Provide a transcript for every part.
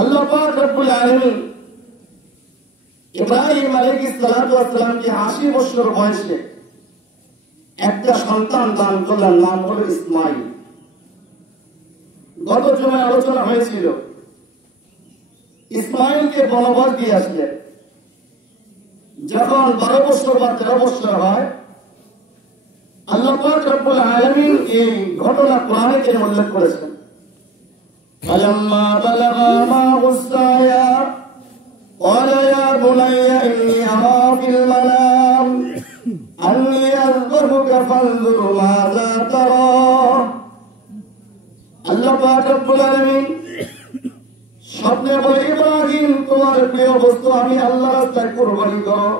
আল্লাহ পাক রব্বুল আলামিন ইব্রাহিম আলাইহিস সালাতু ওয়াস সালামকে 80 বছর বয়সে একটা সন্তান দান করলেন, নাম হলো ইসমাইল। গত জুমায় আলোচনা হয়েছিল, ইসমাইলকে বনবাস দিয়ে আসলেন। যখন 12 বছর বা 13 বছর হয়, আল্লাহ পাক রব্বুল আলামিন এই ঘটনা কোরআনে কেন উল্লেখ করেছেন? ফালাম্মা বালাগা মা'হুস সায়া ক্বালা ইয়া বুনাইয়া ইন্নী আরা ফিল মানাম আন্নী আযবাহুকা ফানজুর মাযা তারা। আল্লাহ পাক রব্বুল আলামিন স্বপ্নে বলে, ইব্রাহিম তোমার প্রিয় বস্তু আমি আল্লাহর রাস্তায় কুরবানি করো।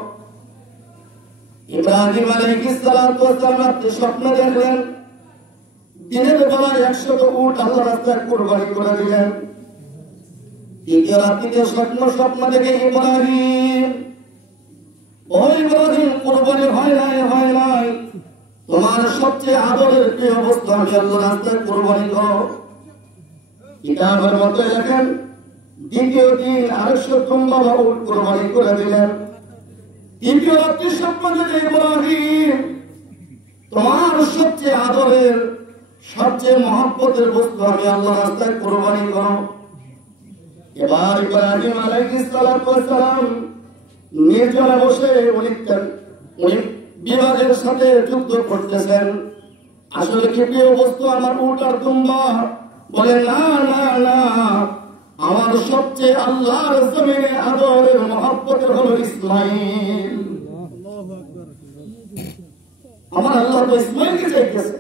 ইব্রাহিম আলাইহিস সালাতু ওয়াস সালাম আপনি স্বপ্ন দেখলেন, দিনের বেলায় 100 উট আল্লাহর রাস্তায় কুরবানি করে দিলেন। দ্বিতীয় রাত্রিতে স্বপ্ন দেখে ইব্রাহিম, ওই ইব্রাহিম কুরবানি হয় নাই, তোমার সবচেয়ে আদরের প্রিয় বস্তু আমি আল্লাহর রাস্তায় কুরবানি করো। কিতাবের মধ্যে লেখেন, দ্বিতীয় দিন 100 উট কুরবানি করে দিলেন। তৃতীয় রাত্রি স্বপ্ন দেখে ইব্রাহিম, তোমার সবচেয়ে আদরের সবচেয়ে মহব্বতের বস্তু আমি আল্লাহর রাস্তায় কুরবানি করো। এবার ইব্রাহিম আলাইহিস সালাতু ওয়াস সালাম নির্জনে বসে উনি বিবাহের সাথে যুদ্ধ করতেছেন। আসলে কি প্রিয় বস্তু আমার উট আর দুম্বা? বলে না না না, আমার সবচেয়ে আল্লাহর জমিনে আদরের মহব্বতের হলো ইসমাইল। আমার আল্লাহ তো ইসমাইলকে চাইতেছে।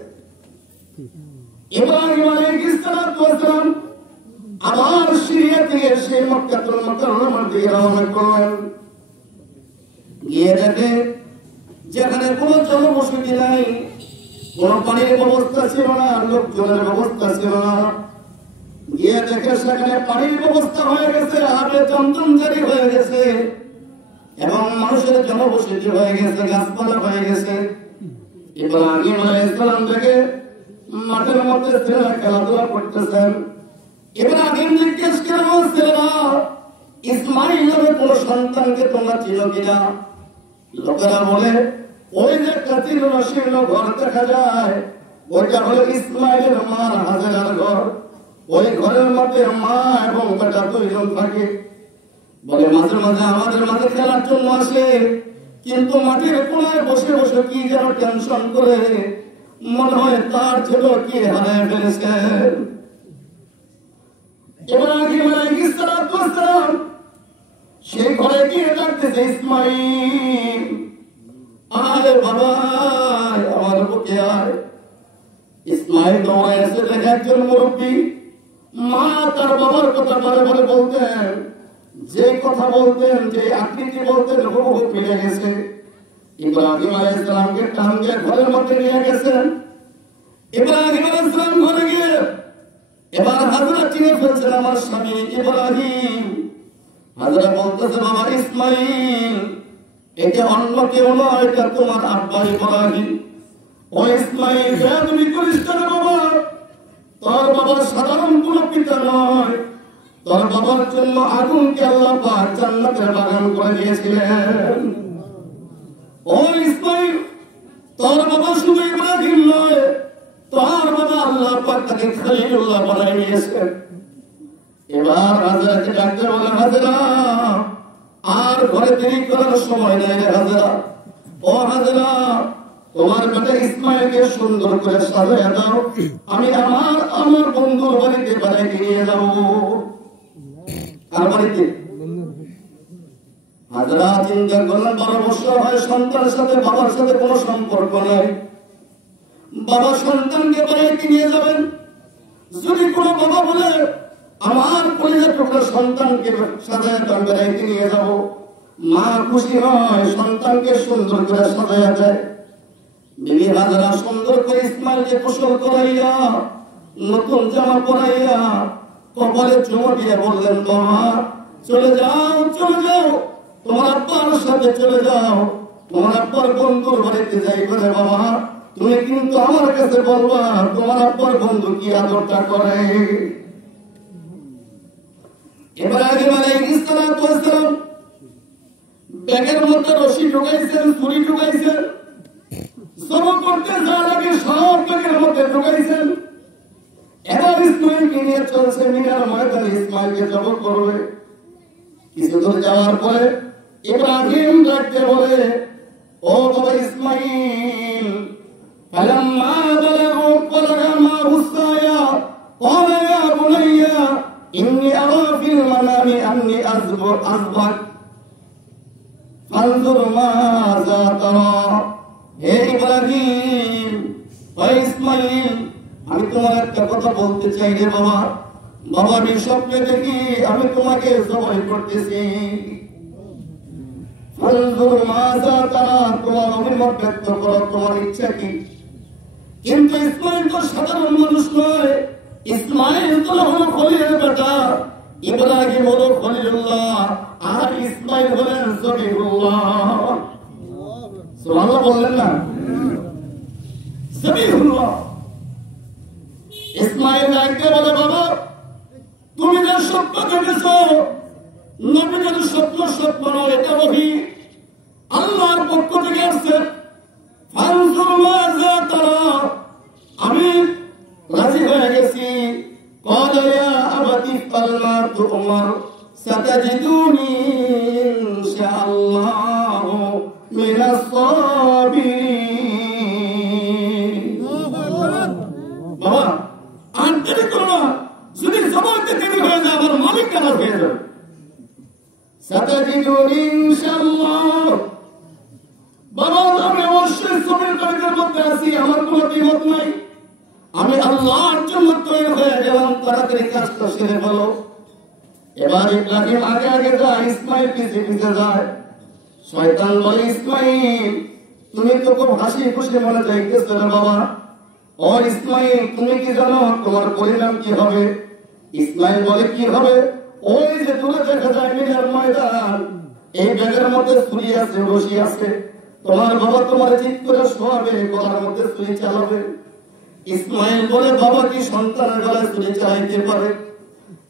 ইব্রাহিম আলাইহিস সালাতু ওয়াস সালাম আবার সিরিয়া থেকে এসে মক্কাতুল মুকাররমার দিকে রওনা করলেন। গিয়ে দেখে যেখানে কোনো জনবসতি নাই, কোনো পানির ব্যবস্থা ছিল না, লোকজনের ব্যবস্থা ছিল না। গিয়ে দেখে সেখানে পানির ব্যবস্থা হয়ে গেছে, হাটে জমজম জারি হয়ে গেছে এবং মানুষের জনবসতি হয়ে গেছে, গাছপালা হয়ে গেছে। ইব্রাহিম আলাইহিস সালাম দেখে মাঠের মধ্যে ছেলেরা খেলাধুলা করতেছেন। ইব্রাহিম জিজ্ঞেস করলেন, ছেলেরা ইসমাইল নামে কোন সন্তানকে তোমরা চিনো কিনা? লোকেরা বলে, ওই যে একটা জীর্ণ ঘর দেখা যায়, ওইটা হলো ইসমাইলের মা হাজেরার ঘর। ওই ঘরের মধ্যে মা এবং বেটা 2 জন থাকে। বলে মাঝে মাঝে আমাদের মাঝে খেলার জন্য আসে, কিন্তু মাটির কোনায় বসে বসে কি যেন টেনশন করে, মনে হয় তার ছেলে কি হারায় ফেলেছে। ইব্রাহিম আলাইহিস সালাতু ওয়াস সালাম সেই ঘরে গিয়ে ডাকতেছে, ইসমাইল আরে বাবা আমার বুকে আয়। ইসমাইল দৌড়ে এসে দেখে একজন মুরব্বী। মা তার বাবার কথা বারে বারে বলতেন, যে কথা বলতেন, যে আকৃতি বলতেন, হুবহু মিলে গেছে। ইব্রাহিম আলাইহিস সালামকে টান দিয়ে ঘরের মধ্যে নিয়ে গেছেন। ইব্রাহিম আলাইহিস সালাম ঘরে গিয়ে এবার হাজরা চিনে ফেলছেন, আমার স্বামী ইব্রাহিম। হাজরা বলতেছে, বাবা ইসমাইল, এটা অন্য কেউ নয়, এটা তোমার আব্বা ইব্রাহিম। ও ইসমাইল, তুমি করিস না বাবা, তোর বাবা সাধারণ কোন পিতা নয়, তোর বাবার জন্য আগুনকে আল্লাহ পাক জান্নাতের বাগান করে দিয়েছিলেন। ও ইসমাইল, তোর বাবা শুধু ইব্রাহিম নয়, তোর বাবা আল্লাহ পাক তাকে খলিলুল্লাহ বানাই দিয়েছেন। এবার হাজরাকে ডাকতে বলে, হাজরা আর ঘরে দেরি করার সময় নেই রে হাজরা। ও হাজরা, তোমার বেটা ইসমাইলকে সুন্দর করে সাজায় দাও, আমি আমার বন্ধুর বাড়িতে বেড়াইতে নিয়ে যাবো। আর বাড়িতে হাজরা চিন্তা করলেন, 12 বছর হয় সন্তানের সাথে বাবার সাথে কোনো সম্পর্ক নাই, বাবা সন্তানকে বেড়াইতে নিয়ে যাবেন। যদি কোনো বাবা বলে আমার কলিজার টুকরা সন্তানকে সাজায় দাও, বেড়াইতে নিয়ে যাবো, মা খুশি হয়, সন্তানকে সুন্দর করে সাজায় দেয়। বিবি হাজরা সুন্দর করে ইসমাইলকে গোসল করাইয়া, নতুন জামা পরাইয়া, কপালে চুমো দিয়ে বললেন, বাবা চলে যাও, চলে যাও, তোমার আব্বার সাথে চলে যাও, তোমার আব্বার বন্ধুর বাড়িতে যাই করে। বাবা তুমি কিন্তু আমার কাছে বলবা তোমার আব্বার বন্ধু কি আদরটা করে। ব্যাগের মধ্যে রশি ঢুকাইছেন, ছুরি ঢুকাইছেন, জব করতে যা লাগে সব ব্যাগের মধ্যে ঢুকাইছেন। এবার ইসমাইলকে নিয়ে চলছে মিনার ময়দানে, ইসমাইলকে জব করবে। কিছু দূর যাওয়ার পরে ইব্রাহিম ডাকতে বলে, ও বাবা ইসমাইল, فلما بلغ معه السعي قال يا بني إني أرى في المنام أني أذبحك فانظر ماذا ترى। হে ইব্রাহিম, ও ইসমাইল, আমি তোমার একটা কথা বলতে চাই রে বাবা। বাবা, আমি স্বপ্নে দেখি আমি তোমাকে জবাই করতেছি। ফানজুর মাযা তারা, তোমার অভিমত ব্যক্ত করো, তোমার ইচ্ছা কি? কিন্তু ইসমাইল তো সাধারণ মানুষ নয়, ইসমাইল তো হলো খলিলের বেটা। ইব্রাহিম হলো খলিলুল্লাহ, আর ইসমাইল হলেন জবিহুল্লাহ। সুবহানাল্লাহ বললেন না? জবিহুল্লাহ। ইসমাইল ডাকতে বলে, বাবা তুমি যে স্বপ্ন দেখেছ, নবীর স্বপ্ন নয়, এটা ওহী আল্লাহর পক্ষ থেকে আসছে। ফানজুর মাযা তারা, আমি রাজি হয়ে গেছি। قال يا أبت افعل ما تؤمر ستجدني إن شاء الله من الصابرين। বাবা আর দেরি করো না, যদি জবাইতে দেরি হয়ে যায় আমার মালিক নারাজ হয়ে যাবে। ستجدني إن شاء الله, বাবা আমি অবশ্যই সবের কাজের মধ্যে আছি, আমার কোনো দ্বিমত নাই। আমি আল্লাহর জন্য তৈরি হয়ে গেলাম, তাড়াতাড়ি কাজটা সেরে বলো। এবার ইব্রাহিম আগে আগে যায়, ইসমাইল পিছে পিছে যায়। শয়তান বলে, ইসমাইল তুমি তো খুব হাসি খুশি মনে যাইতেছো রে বাবা। ও ইসমাইল, তুমি কি জানো তোমার পরিণাম কি হবে? ইসমাইল বলে, কি হবে? ওই যে দূরে দেখা যায় মিনার ময়দান, এই ব্যাগের মধ্যে ছুরি আছে, রশি আছে। তোমার বাবা তোমার ঠিক করে শোয়াবে, গলার মধ্যে ছুরি চালাবে। ইসমাইল বলে, বাবা কি সন্তানের গলায় ছুরি চালাইতে পারে?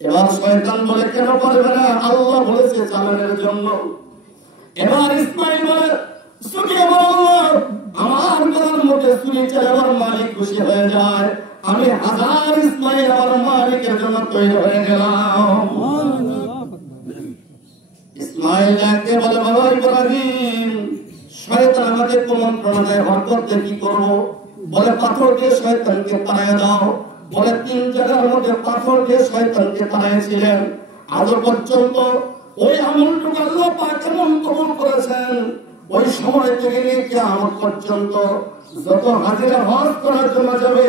এবার শয়তান বলে, কেন পারবে না? আল্লাহ বলেছে চালানোর জন্য। এবার ইসমাইল বলে, ছুরি আমার আল্লাহ, আমার গলার মধ্যে ছুরি চালাবার মালিক খুশি হয়ে যায়। আমি হাজার ইসমাইল আমার মালিকের জন্য তৈরি হয়ে গেলাম। ইসমাইল ডাকতে বলে, বাবা ইব্রাহিম, শয়তান আমাকে কুমন্ত্রণা দেয়, হরকত দিয়ে কি করবো? বলে, পাথর দিয়ে শয়তানকে তাড়ায় দাও। বলে, 3 জায়গার মধ্যে পাথর দিয়ে শয়তানকে তাড়াইছিলেন। আজও পর্যন্ত ওই আমলটুকু আল্লাহ পাক কেমন কবুল করেছেন। ওই সময় থেকে নিয়ে কিয়ামত পর্যন্ত যত হাজিরা হজ করার জন্য যাবে,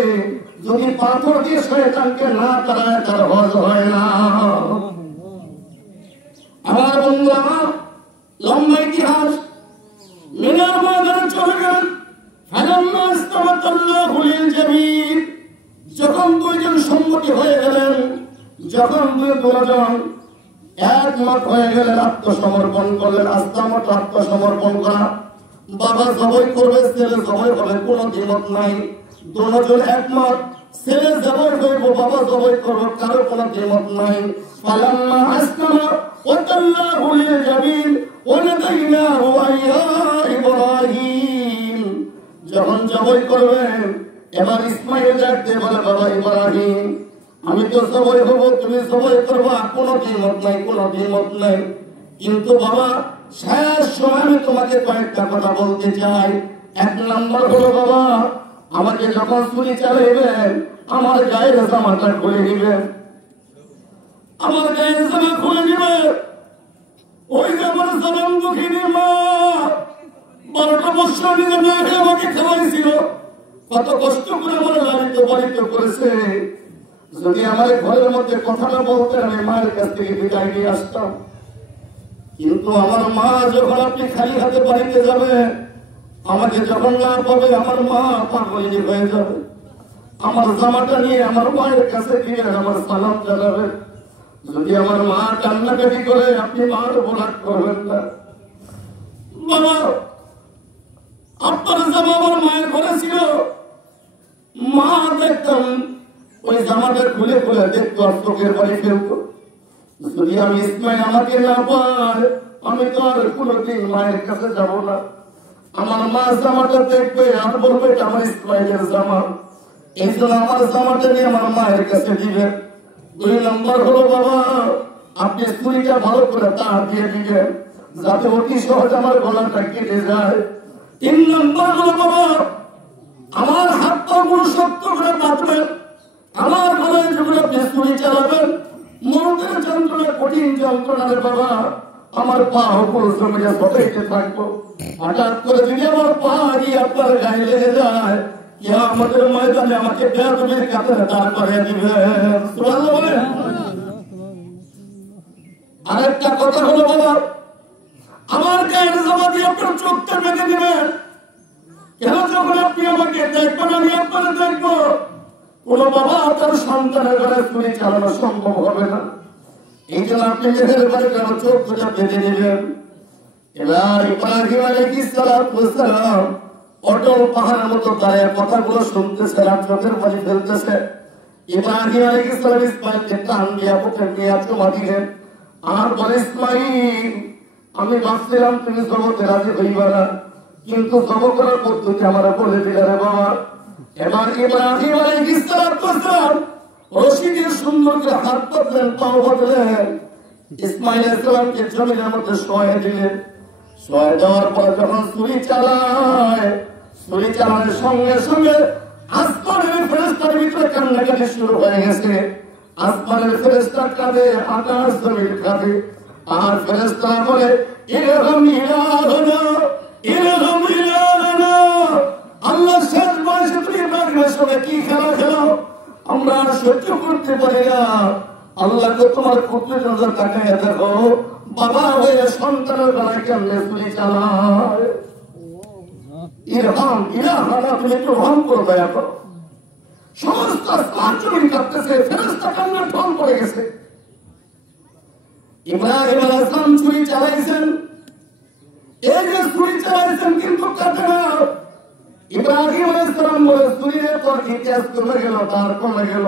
যদি পাথর দিয়ে শয়তানকে না তাড়ায় তার হজ হয় না। আমার বন্ধু, আমার লম্বা ইতিহাস। মিনার ময়দানে চলে গেলেন। যখন 2 জন সম্মতি হয়ে গেলেন, যখন 2 জন একমত হয়ে গেলেন, আত্মসমর্পণ করলেন। আস্তামত আত্মসমর্পণ করা, বাবা জবাই করবে, ছেলে জবাই হবে, কোনো দ্বিমত নাই। 2 জন একমত, ছেলে জবাই করবো, বাবা জবাই করবো, কারো কোনো দ্বিমত নাই। ফালাম্মা আসলামা ওয়াতাল্লাহু লিল জাবিন ওয়ানাদাইনাহু ইয়া ইব্রাহিম। যখন জবাই করবেন, এবার ইসমাইল ডাকতে বলে, বাবা ইব্রাহিম, আমি তো জবাই হবো, তুমি জবাই করবা, কোনো দ্বিমত নাই, কোনো দ্বিমত নাই। কিন্তু বাবা শেষ সময় আমি তোমাকে কয়েকটা কথা বলতে চাই। 1 নম্বর হলো, বাবা আমাকে যখন ছুরি চালাইবেন, আমার গায়ের জামাটা খুলে নিবেন, আমার গায়ের জামা খুলে নিবে। ওই যে আমার জবান দুঃখিনী মা 12টা বছর নিজে না খেয়ে আমাকে খাওয়াইছিল, কত কষ্ট করে আমার লালিত পালিত করেছে। যদি আমার ঘরের মধ্যে কথাটা বলতেন, আমি মায়ের কাছ থেকে বিদায় নিয়ে আসতাম। কিন্তু আমার মা যখন আপনি খালি হাতে বাড়িতে যাবে, আমাকে যখন না পাবে, আমার মা পাগল হয়ে যাবে। আমার জামাটা নিয়ে আমার মায়ের কাছে গিয়ে আমার সালাম জানাবে। যদি আমার মা কান্নাকাটি করে, আপনি মার বোলাট করবেন না। বাবা আপনার জামা আমার মায়ের ঘরে ছিল, মা দেখতাম ওই জামাটা খুলে খুলে দেখতো আর চোখের বাড়ি ফেলতো। যদি আমি ইসমাইল আমাকে না পাই, আমি তো আর কোনোদিন মায়ের কাছে যাব না। আমার মা জামাটা দেখবে আর বলবে এটা আমার ইসমাইলের জামা, এই জন্য আমার জামাটা নিয়ে আমার মায়ের কাছে দিবেন। 2 নম্বর হলো বাবা, আপনি ছুরিটা ভালো করে তার দিয়ে দিবেন যাতে অতি সহজ আমার গলাটা কেটে যায়। 3 নম্বর হলো বাবা, আমার হাত পা গুলো শক্ত করে বাঁধবেন, আমার গলায় যেগুলো আপনি ছুরি চালাবেন মরদের যন্ত্রণা, কঠিন যন্ত্রণা রে বাবা, আমার পা হকুল জমিয়ে বসাইতে থাকবো। হঠাৎ করে যদি আমার পা দিয়ে আপনার গায়ে লেগে যায়, আমাদের ময়দানে আমাকে বেয়াদবির কাতারে দাঁড় করে দিবেন। আরেকটা কথা হলো বাবা, আমার গায়ের জামা দিয়ে আপনার চোখটা বেঁধে দিবেন। কেন? যখন আপনি আমাকে দেখবেন আমি আপনারা দেখবো। কোন বাবা তার সন্তানের ঘরে ছুরি চালানো সম্ভব হবে না, এই জন্য আপনি মেঘের ঘরে কেন চোখ দুটা বেঁধে দিবেন। এবার ইব্রাহিম আলাইহিস সালাম অটল পাহাড়ের মতো দাঁড়িয়ে কথাগুলো শুনতেছে, চোখের পানি ফেলতেছে। ইব্রাহিম আলাইহিস সালাম ইসমাইলকে টান দিয়া বুকে নিয়ে চুমা দিলেন আর বলে, ইসমাইল আমি ভাবছিলাম তুমি জগতে রাজি হইবা না, কিন্তু জব করার পদ্ধতি আমার বলে দিলে রে বাবা। এবার ইব্রাহিম আলাইহিস সালাম রশি দিয়ে সুন্দর করে হাত বদলেন, পাও বদলেন, ইসমাইল আলাইহিস সালামকে জমিনের মধ্যে শোয়া দিলেন। শোয়া দেওয়ার পর যখন ছুরি চালায়, ছুরি চালানোর সঙ্গে সঙ্গে আসমানের ফেরেশতার ভিতরে কান্নাকাটি শুরু হয়ে গেছে। আসমানের ফেরেশতা কাঁদে, আকাশ জমিন কাঁদে, আর ফেরেশতারা বলে, ইরহাম ইলাহানা ইরহাম ইলাহানা, আল্লাহ শেষ বয়সে তুমি ইব্রাহিমের সঙ্গে কি খেলা খেলো, আমরা সহ্য করতে পারি না। আল্লাহকে তোমার কুদরত নজর তাকায় দেখো, বাবা হয়ে সন্তানের গলায় কেমনে ছুরি চালায়। ইরহাম ইলাহানা, তুমি একটু রহম করো, দয়া করো। সমস্ত আসমান জমিন কাঁপতেছে, ফেরেশতা কান্নার ঢল পড়ে গেছে। ইব্রাহিম আলাইহিস সালাম ছুরি চালাইছেন, এই যে ছুরি চালাইছেন কিন্তু কাটে না। ইব্রাহিম আলাইহিস সালাম বলে, ছুরির পর ইতিহাস কমে গেল, তার কমে গেল।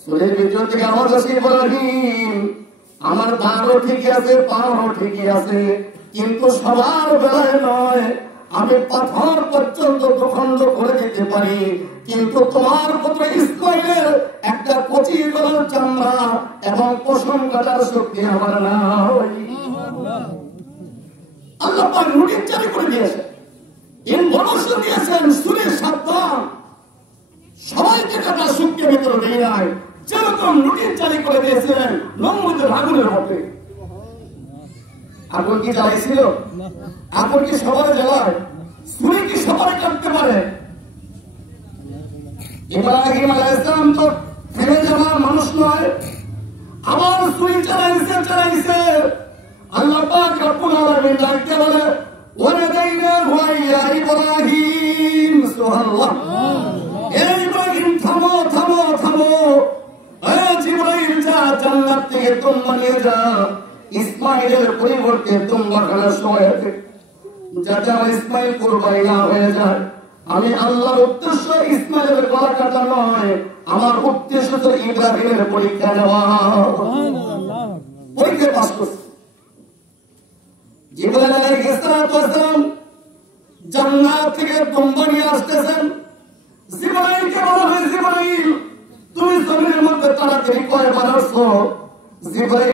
ছুরির ভিতর থেকে আওয়াজ আসে, ইব্রাহিম আমার দাঁড়ও ঠিকই আছে, পাও ঠিকই আছে, কিন্তু সবার বেলায় নয়। আমি পাথর পর্যন্ত প্রখণ্ড করে দিতে পারি, কিন্তু তোমার পুত্র ইসমাইলের একটা কচি গলার চামড়া এবং পশম কাটার শক্তি আমার নাই। আল্লাহ পাক নোটিশ জারি করে দিয়েছে, ইনফরমেশন দিয়েছেন, ছুরির সাবধান, সবাইকে কাটার শক্তি ভিতরে নেই নাই। যেরকম নোটিশ জারি করে দিয়েছিলেন নমরুদের আগুনের মধ্যে। আগুন কি জ্বালাইছিল? আগুন কি সবার জ্বালায়? ছুরি কি সবাই কাটতে পারে? ইব্রাহিম আলাইহিস সালাম তো ফেলে যাওয়ার মানুষ নয়, আবার ছুরি চালাইছে। আল্লাহ পাক রব্বুল আলামিন ডাকতে বলে, ওয়ালাদাইনাহু ইয়া ইব্রাহিম, সুবহানাল্লাহ। এই ইব্রাহিম থামো থামো থামো, এই জিবরাইল যা জান্নাত থেকে তোমরা নিয়ে যা ইসমাইলের পরিবর্তে তোমরা খানা শোয়াতে, যাতে আমার ইসমাইল কুরবানি না হয়ে যায়। আমি আল্লাহর উদ্দেশ্য ইসমাইলের গলা কাটা নয়, আমার উদ্দেশ্য তো ইব্রাহিমের পরীক্ষা নেওয়া। পরীক্ষা পাস করছে। জিবরাইল আলাইহিস সালাম জান্নাত থেকে তোমরা নিয়ে আসতেছেন। জিবরাইলকে বলা হয়, জিবরাইল তুমি জমিনের মধ্যে তাড়াতাড়ি কয়বার আসছো? জিবরাইল